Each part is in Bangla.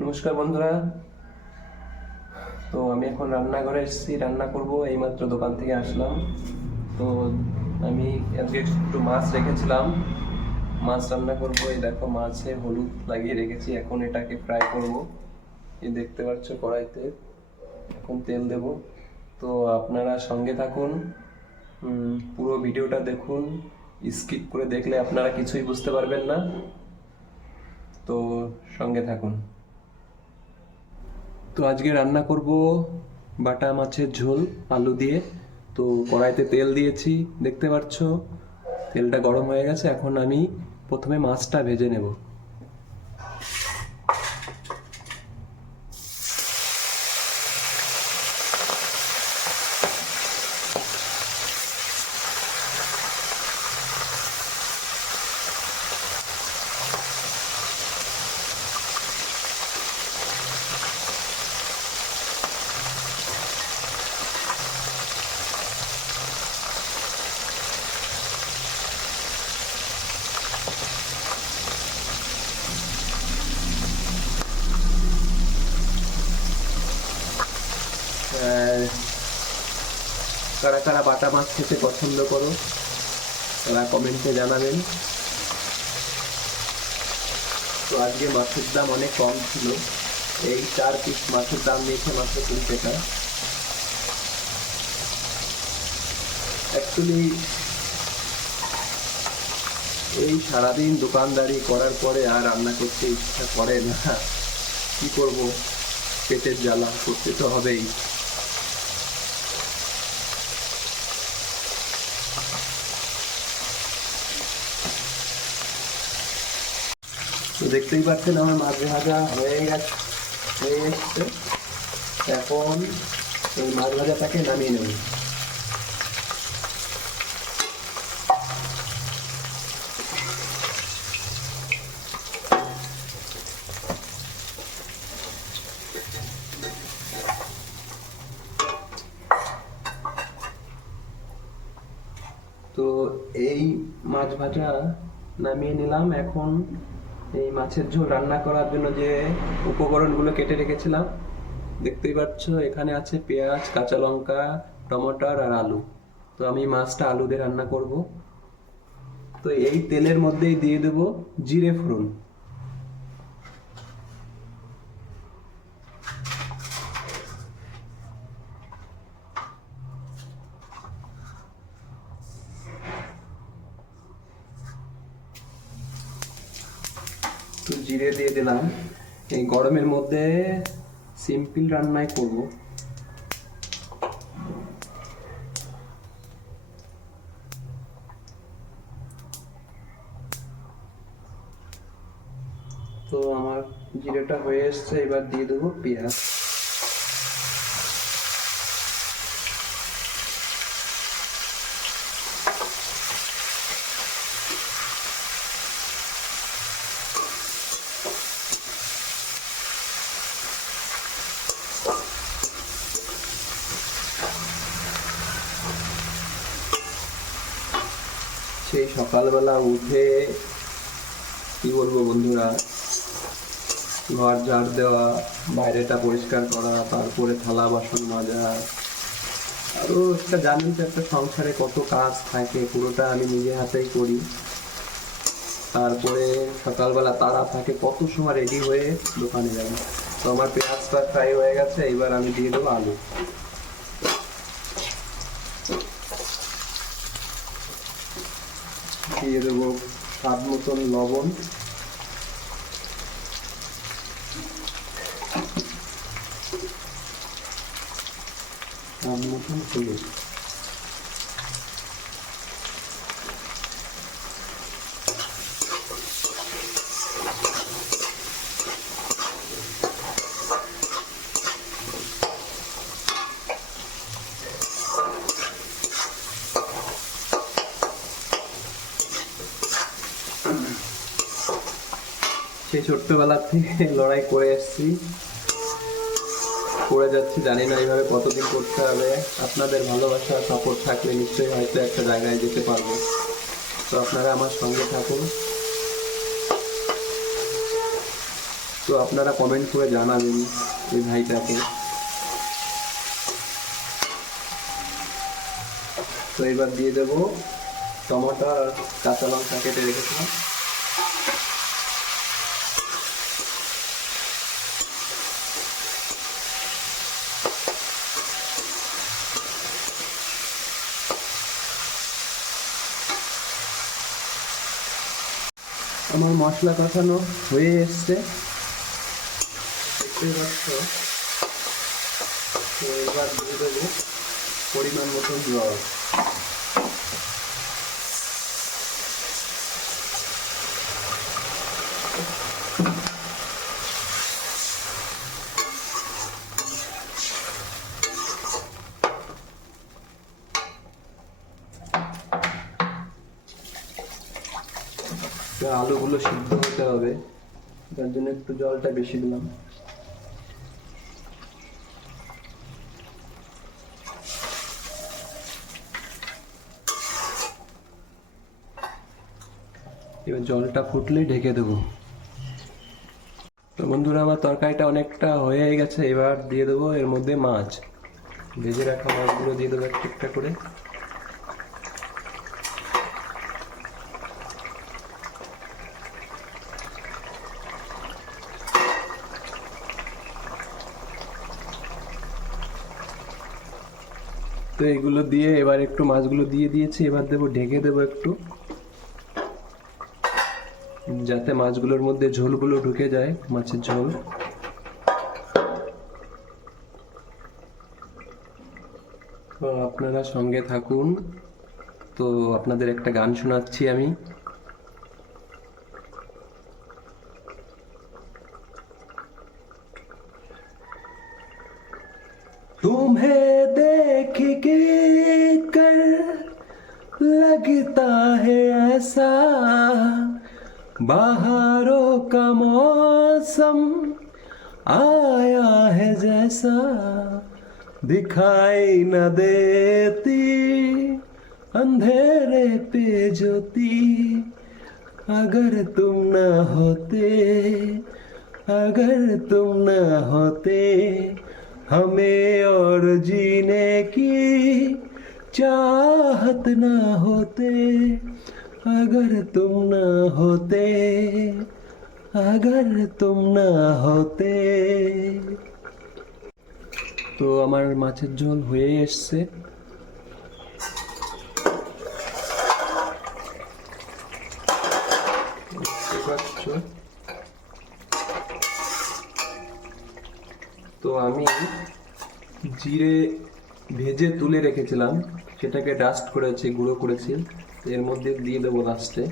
নমস্কার বন্ধুরা। তো আমি এখন রান্নাঘরে এসেছি, রান্না করব। এইমাত্র দোকান থেকে আসলাম। তো আমি আজকে একটু মাছ রেখেছিলাম, মাছ রান্না করব। এই দেখো, মাছে হলুদ লাগিয়ে রেখেছি, এখন এটাকে ফ্রাই করব। এই দেখতে পাচ্ছ কড়াইতে এখন তেল দেব। তো আপনারা সঙ্গে থাকুন, পুরো ভিডিওটা দেখুন। স্কিপ করে দেখলে আপনারা কিছুই বুঝতে পারবেন না, তো সঙ্গে থাকুন। তো আজকে রান্না করব বাটা মাছের ঝোল আলু দিয়ে। তো কড়াইতে তেল দিয়েছি, দেখতে পাচ্ছ তেলটা গরম হয়ে গেছে। এখন আমি প্রথমে মাছটা ভেজে নেব। কারা কারা বাটা মাছ খেতে পছন্দ করো তারা কমেন্টে জানাবেন। তো আজকে মাছের দাম অনেক কম ছিল, এই 4 পিস মাছের দাম নিয়েছে মাত্র 3 টাকা। অ্যাকচুয়ালি এই সারাদিন দোকানদারি করার পরে আর রান্না করতে ইচ্ছা করে না। কি করব, পেটের জ্বালা, করতে তো হবেই। তো দেখতেই পাচ্ছেন আমার মাছ ভাজা হয়ে এসছে। এখন এই মাছ ভাজাটাকে নামিয়ে নেব। তো এই মাছ ভাজা নামিয়ে নিলাম। এখন এই মাছের ঝোল রান্না করার জন্য যে উপকরণগুলো কেটে রেখেছিলাম, দেখতেই পাচ্ছ এখানে আছে পেঁয়াজ, কাঁচা লঙ্কা, টমেটোর আর আলু। তো আমি মাছটা আলু দিয়ে রান্না করব। তো এই তেলের মধ্যেই দিয়ে দেব জিরে ফোড়ন। তো জিরে দিয়ে দিলাম। এই গরমের মধ্যে সিম্পল রান্নাই করব। তো আমার জিরেটা হয়ে এসছে, এবার দিয়ে দেবো পেঁয়াজ। সেই সকালবেলা উঠে কি বলবো বন্ধুরা, ঘর ঝাড় দেওয়া, বাইরেটা পরিষ্কার করা, তারপরে থালা বাসন মাজা, আরো একটা জানেন তো একটা সংসারে কত কাজ থাকে, পুরোটা আমি নিজে হাতেই করি। তারপরে সকালবেলা তারা থাকে, কত সময় রেডি হয়ে দোকানে যাবে। তো আমার পেঁয়াজটা ফ্রাই হয়ে গেছে, এবার আমি দিয়ে দেবো আলু। দিয়ে দেবো স্বাদ মতন লবণ, স্বাদ মতন হলুদ। সেই ছোট্টবেলা থেকে লড়াই করে এসেছি, করে যাচ্ছি, জানি না এইভাবে কতদিন করতে হবে। আপনাদের ভালোবাসা সাপোর্ট থাকলে নিশ্চয়ই হয়তো একটা জায়গায় যেতে পারবো। তো আপনারা আমার সঙ্গে থাকুন। তো আপনারা কমেন্ট করে জানাবেন এই ভাইটাকে। তো এবার দিয়ে দেবো টমেটো আর কাঁচা লঙ্কা কেটে রেখেছিলাম। আমার মশলা কষানো হয়ে এসছে, দেখতে পাচ্ছ। তো এবার দিয়ে দেবো পরিমাণ মতন জল। আলুগুলো সিদ্ধ হতে হবে, তার জন্য একটু জলটা বেশি দিলাম। এবার জলটা ফুটলেই ঢেকে দেবো। তো বন্ধুরা, আমার তরকারিটা অনেকটা হয়ে গেছে। এবার দিয়ে দেবো এর মধ্যে মাছ, ভেজে রাখা মাছগুলো দিয়ে দেবো একটা করে। তো এগুলো দিয়ে এবার একটু মাছগুলো দিয়ে দিয়েছি, এবার দেবো ঢেকে দেবো একটু, যাতে মাছগুলোর মধ্যে ঝোলগুলো ঢুকে যায়, মাছের ঝোল। তো আপনারা সঙ্গে থাকুন। তো আপনাদের একটা গান শোনাচ্ছি আমি। तुम्हें देख के कर लगता है ऐसा, बहारों का मौसम आया है जैसा, दिखाई न देती अंधेरे पे ज्योति, अगर तुम न होते, अगर तुम न होते, हमें और जीने की चाहत न होते, अगर तुम न होते, अगर तुम न होते। তো আমার মাছের ঝোল হয়ে এসছে। তো আমি জিরে ভেজে তুলে রেখেছিলাম, সেটাকে ডাস্ট করেছি, গুঁড়ো করেছি, এর মধ্যে দিয়ে দেবো লাস্টে।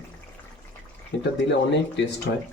এটা দিলে অনেক টেস্ট হয়।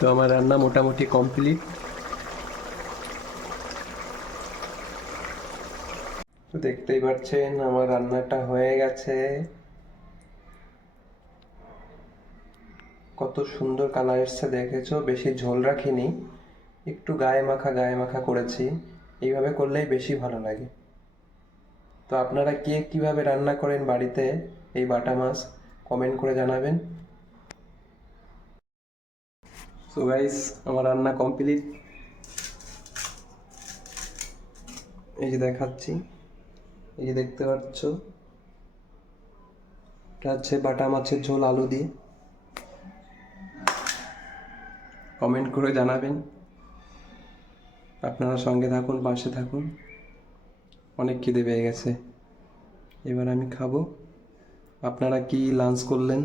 তো আমার রান্না মোটামুটি কমপ্লিট। তো দেখতেই পাচ্ছেন আমার রান্নাটা হয়ে গেছে। কত সুন্দর কালার এসছে দেখেছো। বেশি ঝোল রাখিনি, একটু গায়ে মাখা করেছি। এইভাবে করলেই বেশি ভালো লাগে। তো আপনারা কে কিভাবে রান্না করেন বাড়িতে এই বাটা মাছ, কমেন্ট করে জানাবেন। সো গাইস, আমার রান্না কমপ্লিট। এই যে দেখাচ্ছি, এই যে দেখতে পাচ্ছ, এটা হচ্ছে বাটা মাছের ঝোল আলু দিয়ে। কমেন্ট করে জানাবেন। আপনারা সঙ্গে থাকুন, পাশে থাকুন। অনেক খিদে পেয়ে গেছে, এবার আমি খাবো। আপনারা কি লাঞ্চ করলেন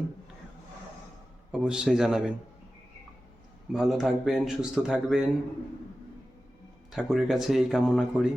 অবশ্যই জানাবেন। ভালো থাকবেন, সুস্থ থাকবেন, ঠাকুরের কাছে এই কামনা করি।